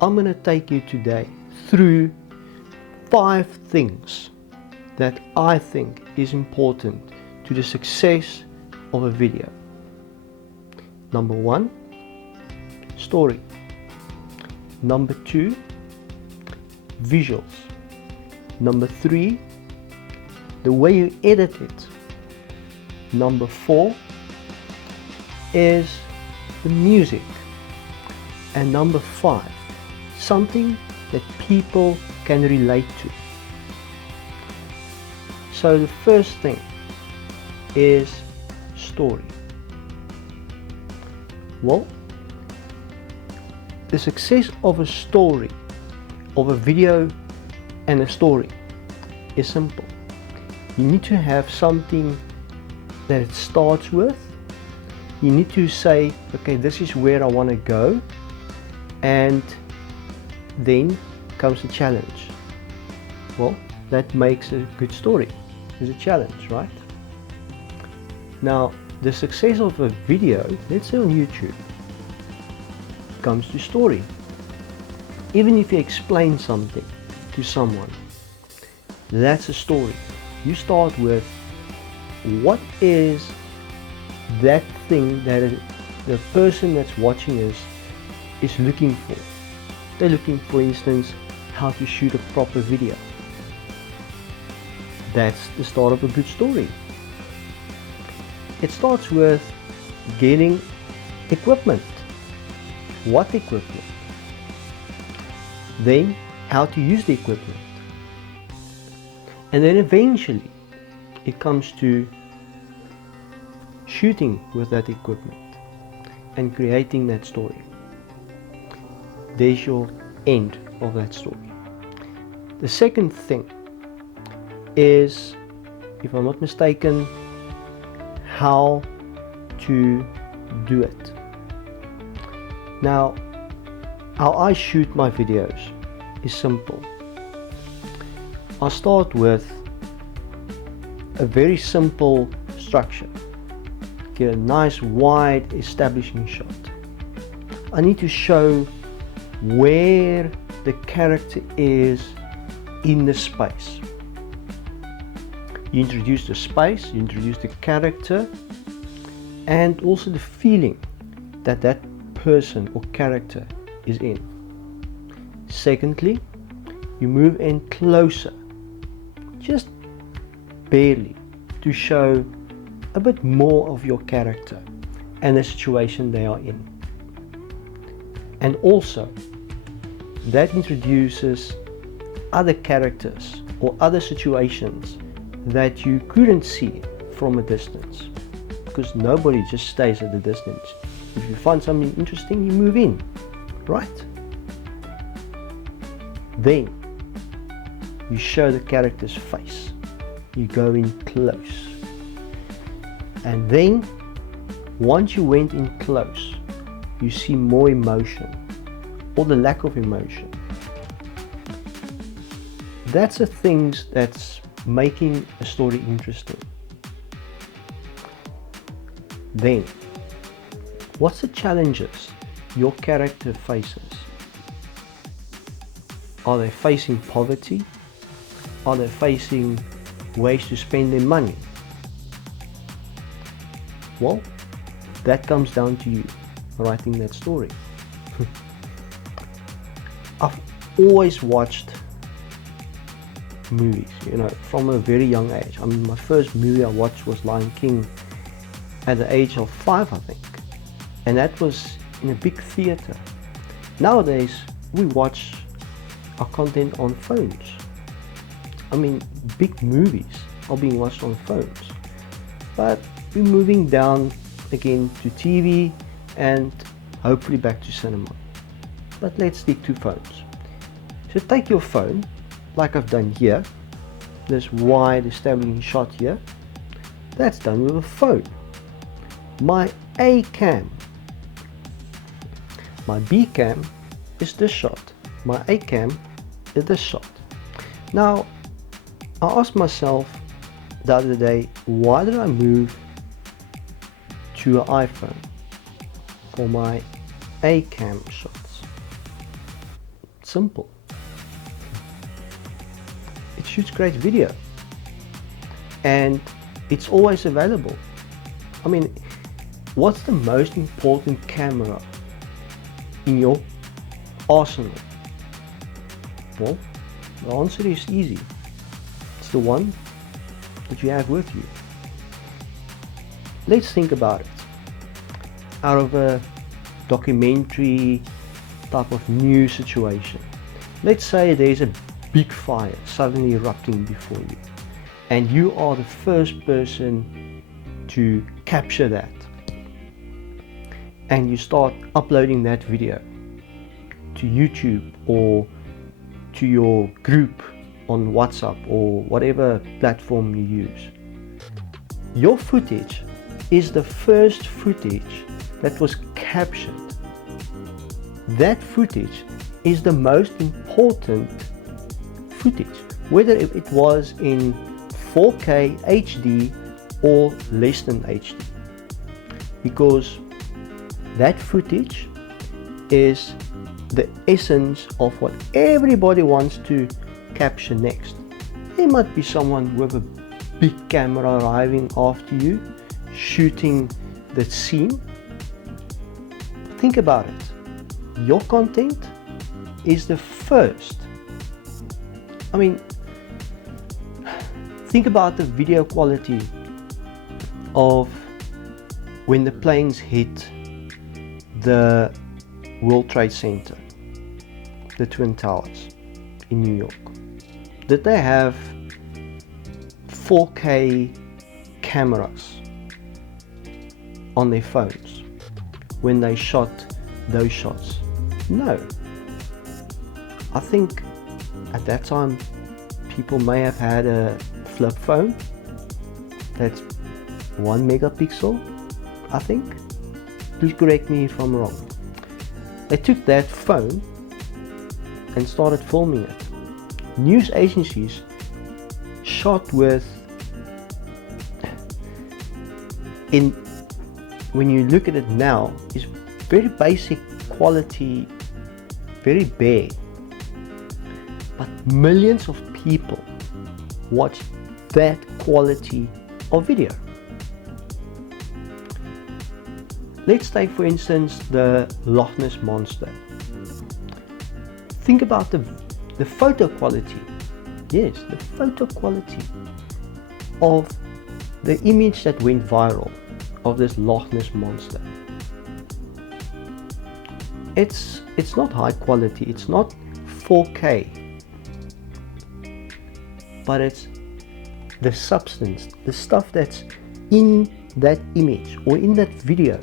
I'm going to take you today through 5 things that I think is important to the success of a video. Number 1, story. Number 2, visuals. Number 3, the way you edit it. Number 4 is the music. And number 5, something that people can relate to. So the first thing is story. Well, the success of a story, of a video and a story, is simple. You need to have something that it starts with. You need to say, okay, this is where I want to go, and then comes the challenge. Well, that makes a good story. It's a challenge, right? Now, the success of a video, let's say on YouTube, comes to story. Even if you explain something to someone, that's a story. You start with, what is that thing that the person that's watching is looking for? They're looking, for instance, how to shoot a proper video. That's the start of a good story. It starts with getting equipment. What equipment? Then how to use the equipment. And then eventually it comes to shooting with that equipment and creating that story. There's your end of that story. The second thing is, if I'm not mistaken, how to do it. Now, how I shoot my videos is simple. I start with a very simple structure. Get a nice wide establishing shot. I need to show where the character is in the space. You introduce the space, you introduce the character, and also the feeling that that person or character is in. Secondly, you move in closer, just barely, to show a bit more of your character and the situation they are in. And also, that introduces other characters or other situations that you couldn't see from a distance, because nobody just stays at a distance. If you find something interesting, you move in, right? Then you show the character's face. You go in close. And then, once you went in close, you see more emotion, or the lack of emotion. That's the things that's making a story interesting. Then, what's the challenges your character faces? Are they facing poverty? Are they facing ways to spend their money? Well, that comes down to you writing that story. I've always watched movies, from a very young age. I mean, my first movie I watched was Lion King at the age of 5, I think. And that was in a big theater. Nowadays, we watch our content on phones. I mean, big movies are being watched on phones. But we're moving down again to TV and hopefully back to cinema. But let's stick to phones. So take your phone, like I've done here, this wide establishing shot here, that's done with a phone. My A cam, my B cam is this shot, my A cam is this shot. Now, I asked myself the other day, why did I move to an iPhone for my A cam shots? It's simple. It shoots great video and it's always available. I mean, what's the most important camera in your arsenal? Well, the answer is easy. It's the one that you have with you. Let's think about it. Out of a documentary type of news situation, let's say there's a big fire suddenly erupting before you, and you are the first person to capture that, and you start uploading that video to YouTube or to your group on WhatsApp or whatever platform you use. Your footage is the first footage that was captured. That footage is the most important footage, whether it was in 4K HD or less than HD, because that footage is the essence of what everybody wants to capture next. There might be someone with a big camera arriving after you, shooting the scene. Think about it. Your content is the first. I mean, think about the video quality of when the planes hit the World Trade Center, the Twin Towers in New York. Did they have 4K cameras on their phones when they shot those shots? No. I think at that time people may have had a flip phone that's 1 megapixel, I think. Please correct me if I'm wrong. They took that phone and started filming it. News agencies shot with, when you look at it now, is very basic quality, very bare, but millions of people watch that quality of video. Let's take for instance the Loch Ness Monster. Think about the photo quality. Yes, the photo quality of the image that went viral of this Loch Ness Monster. It's not high quality, it's not 4K, but it's the substance, the stuff that's in that image or in that video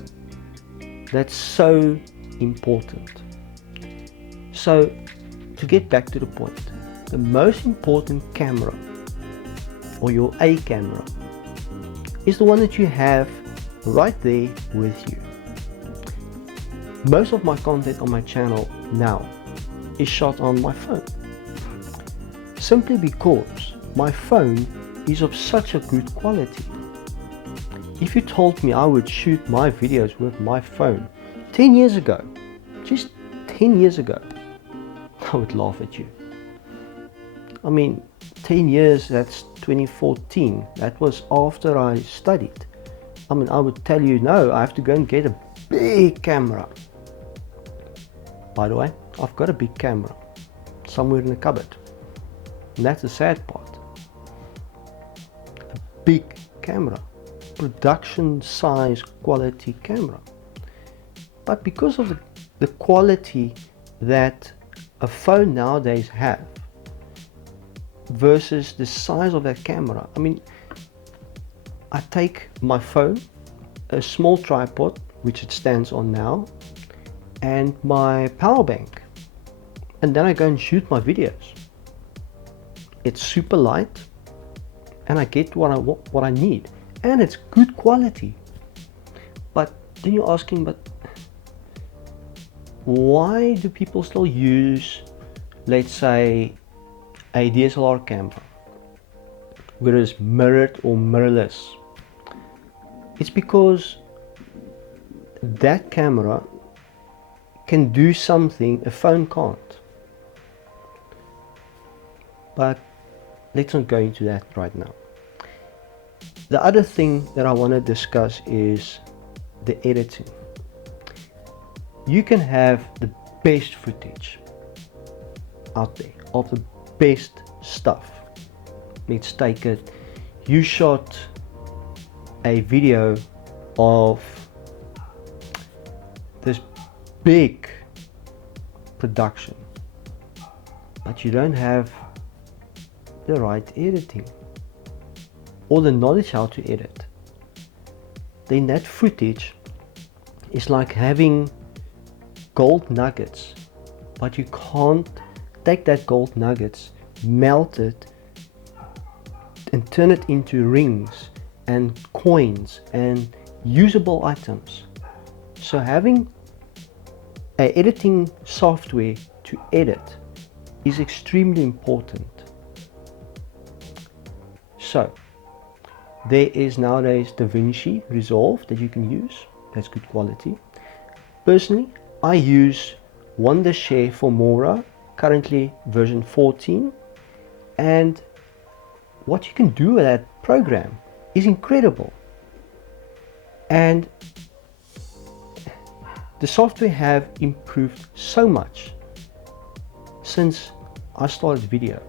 that's so important. So to get back to the point, the most important camera, or your A camera, is the one that you have right there with you. Most of my content on my channel now is shot on my phone, simply because my phone is of such a good quality. If you told me I would shoot my videos with my phone 10 years ago, just 10 years ago, I would laugh at you. I mean, 10 years, that's 2014. That was after I studied. I mean, I would tell you, no, I have to go and get a big camera. By the way, I've got a big camera somewhere in the cupboard. And that's the sad part. A big camera, production size quality camera. But because of the quality that a phone nowadays have versus the size of that camera, I mean, I take my phone, a small tripod, which it stands on now, and my power bank, and then I go and shoot my videos. It's super light, and I get what I need, and it's good quality. But then you're asking, but why do people still use, let's say, a DSLR camera, whether it's mirrored or mirrorless? It's because that camera can do something a phone can't. but let's not go into that right now. The other thing that I want to discuss is the editing. You can have the best footage out there of the best stuff. Let's take it, you shot a video of this big production, but you don't have the right editing or the knowledge how to edit. Then that footage is like having gold nuggets, but you can't take that gold nuggets, melt it and turn it into rings and coins and usable items. So having an editing software to edit is extremely important. So there is nowadays DaVinci Resolve that you can use. That's good quality. Personally, I use Wondershare Filmora, currently version 14, and what you can do with that program is incredible. And the software have improved so much since I started video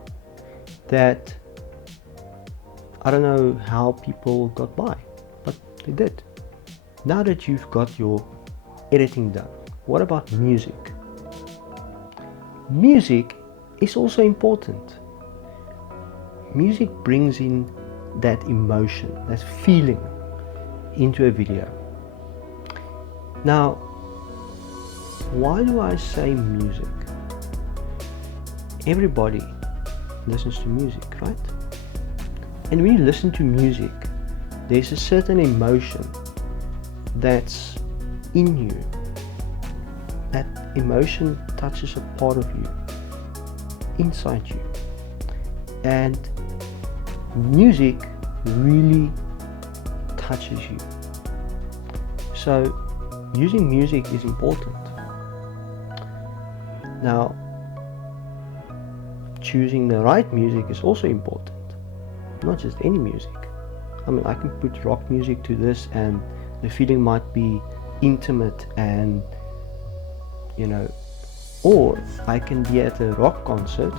that I don't know how people got by, but they did. Now that you've got your editing done, what about music? Music is also important. Music brings in that emotion, that feeling into a video. Now, why do I say music? Everybody listens to music, right? And when you listen to music, there's a certain emotion that's in you. That emotion touches a part of you, inside you. And music really touches you. So using music is important. Now, choosing the right music is also important. Not just any music. I mean, I can put rock music to this and the feeling might be intimate and, you know, or I can be at a rock concert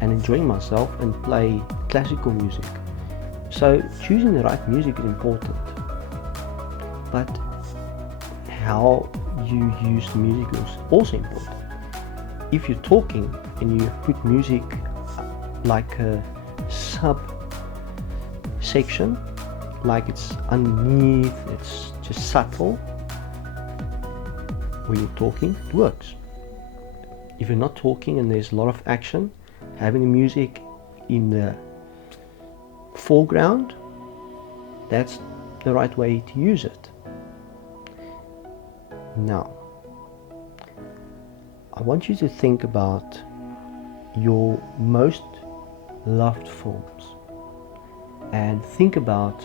and enjoying myself and play classical music. So choosing the right music is important, but how you use the music is also important. If you're talking and you put music like a sub section, like it's underneath, it's just subtle, when you're talking, it works. If you're not talking and there's a lot of action, having the music in the foreground, that's the right way to use it. Now, I want you to think about your most loved films and think about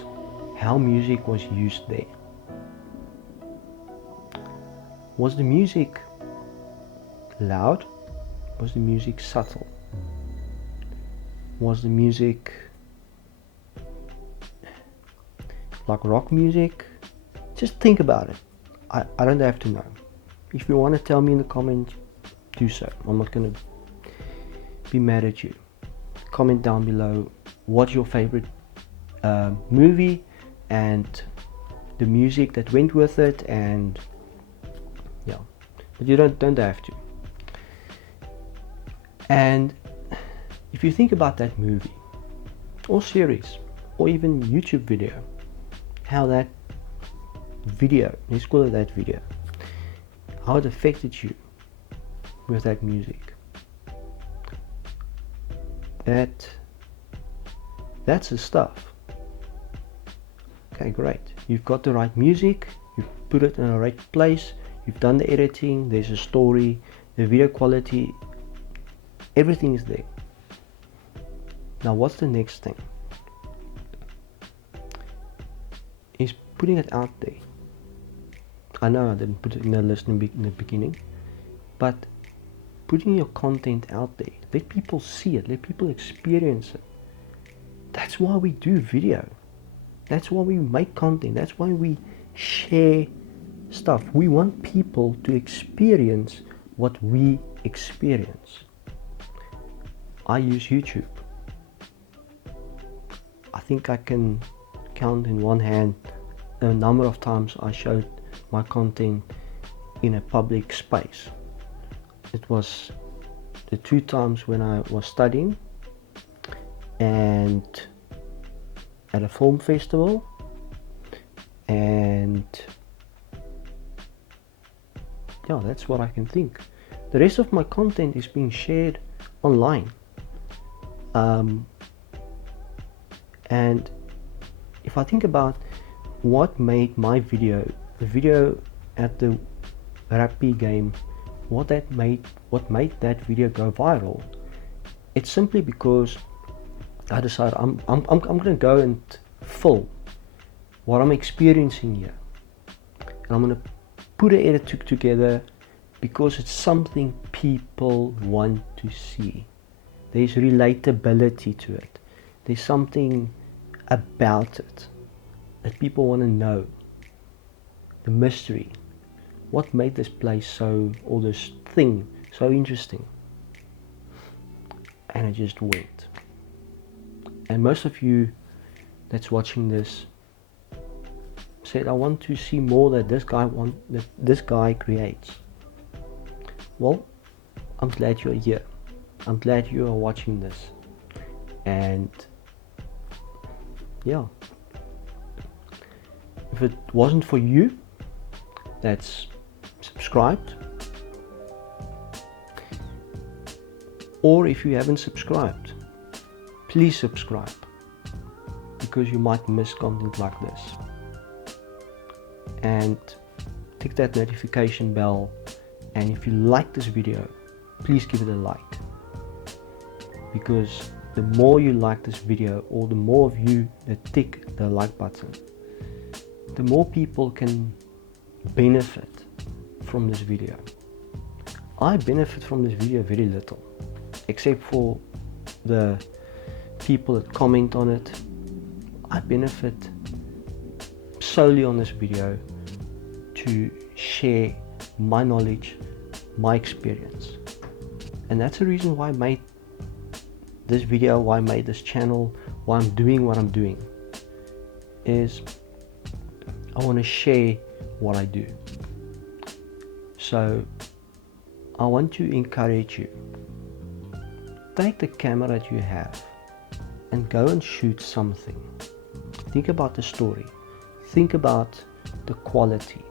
how music was used there. Was the music loud? Was the music subtle? Was the music like rock music? Just think about it. I don't have to know. If you want to tell me in the comments, do so. I'm not going to be mad at you. Comment down below what's your favorite movie and the music that went with it, and yeah, but you don't have to. And if you think about that movie or series or even YouTube video, how that video, let's call it that video, how it affected you with that music, that's the stuff. Okay, great. You've got the right music, you've put it in the right place, you've done the editing, there's a story, the video quality, everything is there. Now what's the next thing? Is putting it out there. I know I didn't put it in the list in the beginning, but putting your content out there. Let people see it, let people experience it. That's why we do video. That's why we make content. That's why we share stuff. We want people to experience what we experience. I use YouTube. I think I can count in one hand the number of times I showed my content in a public space. It was the 2 times when I was studying and at a film festival, and yeah, that's what I can think. The rest of my content is being shared online. And if I think about what made my video, the video at the rugby game, what made that video go viral, it's simply because I decided I'm going to go and film what I'm experiencing here, and I'm going to put an edit together because it's something people want to see. There's relatability to it. There's something about it that people want to know. The mystery. What made this place or this thing so interesting? And I just went. And most of you that's watching this said, I want to see more that this guy creates. Well, I'm glad you're here. I'm glad you are watching this. And yeah, if it wasn't for you that's subscribed, or if you haven't subscribed, please subscribe, because you might miss content like this. And tick that notification bell, and if you like this video, please give it a like, because the more you like this video, or the more of you that tick the like button, the more people can benefit from this video. I benefit from this video very little, except for the people that comment on it. I benefit solely on this video to share my knowledge, my experience. And that's the reason why I made this video, why I made this channel, why I'm doing what I'm doing, is I want to share what I do. So I want to encourage you, take the camera that you have and go and shoot something. Think about the story, think about the quality,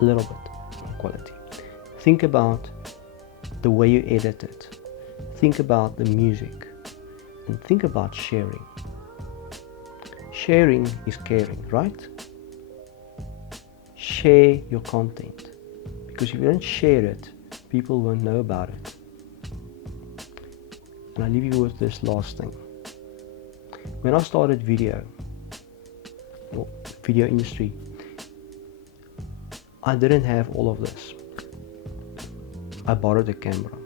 a little bit of quality. Think about the way you edit it, think about the music, and think about sharing. Sharing is caring, right? Share your content, because if you don't share it, people won't know about it. And I leave you with this last thing. When I started video industry, I didn't have all of this. I borrowed a camera.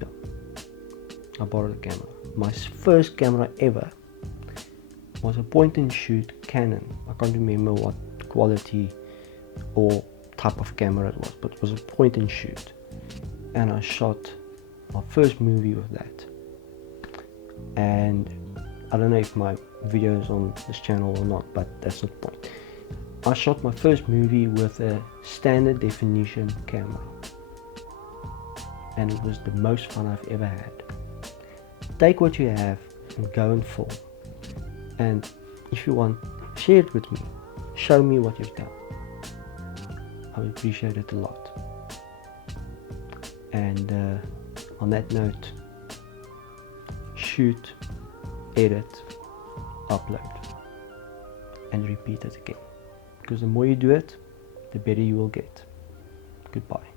Yeah, I borrowed a camera. My first camera ever was a point and shoot Canon. I can't remember what quality or type of camera it was, but it was a point and shoot. And I shot my first movie with that. And I don't know if my video is on this channel or not, but that's not the point. I shot my first movie with a standard definition camera, and it was the most fun I've ever had. Take what you have and go and film. And if you want, share it with me. Show me what you've done. I would appreciate it a lot. And on that note, shoot, edit, upload, and repeat it again. Because the more you do it, the better you will get. Goodbye.